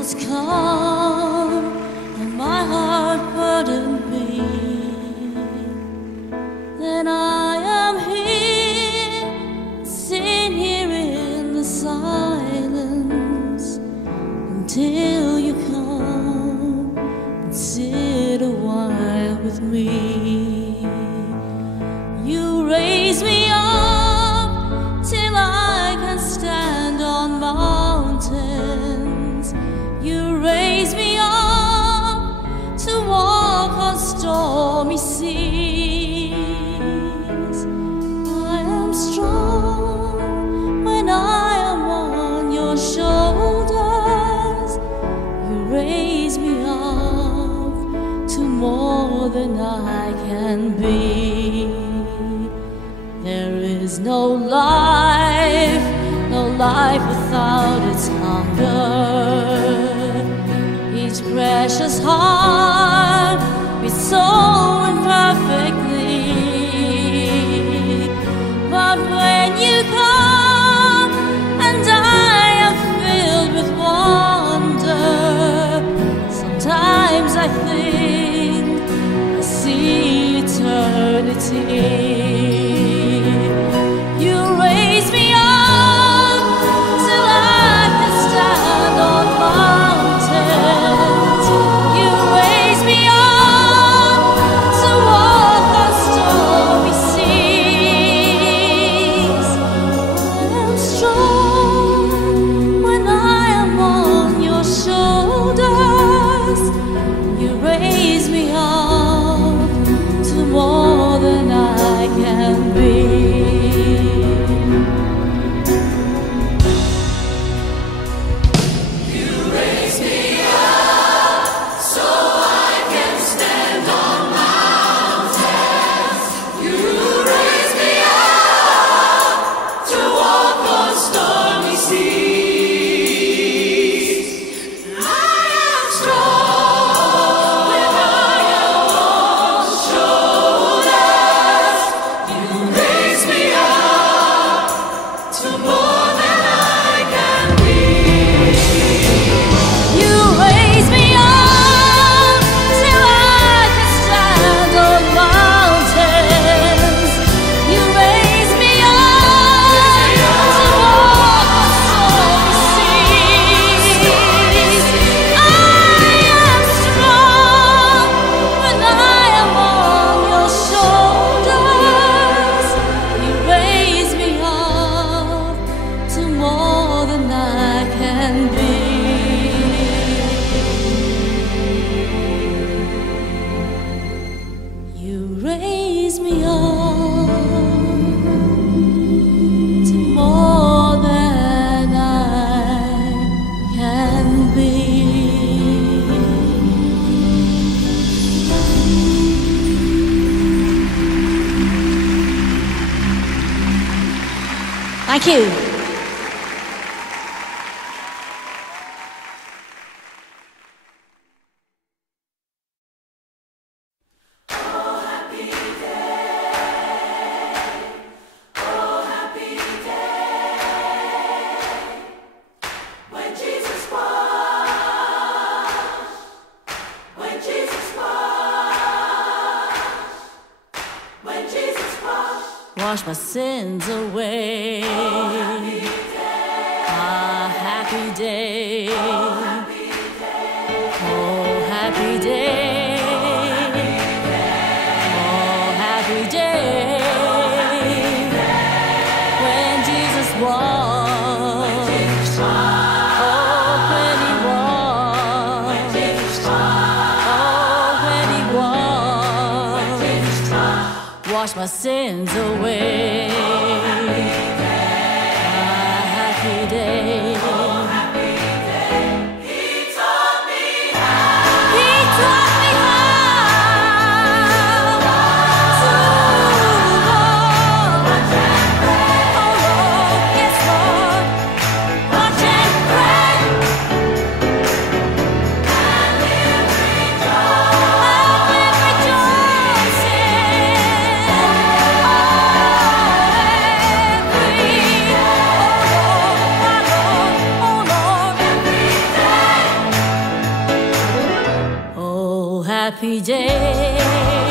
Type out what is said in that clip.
angels come and my heart burdened be, then I am here, sitting here in the silence until you come and sit a while with me. You raise me up till I can stand on mountains. You raise me up to walk on stormy seas. I am strong when I am on your shoulders. You raise me up to more than I can be. There is no life without its hunger. Each precious heart beats so imperfectly. But when you come and I am filled with wonder, sometimes I think I see eternity. You raise me up till I can stand on mountains. You raise me up to walk on stormy seas. I am strong when I am on your shoulders. You raise me up to more than I can be. Thank you. Wash my sins away. Happy day. Oh, happy day. Oh, happy day. When Jesus washed. Oh, when he washed. Oh, when he washed. Wash my sins away. Happy day. Rejoicing. happy day.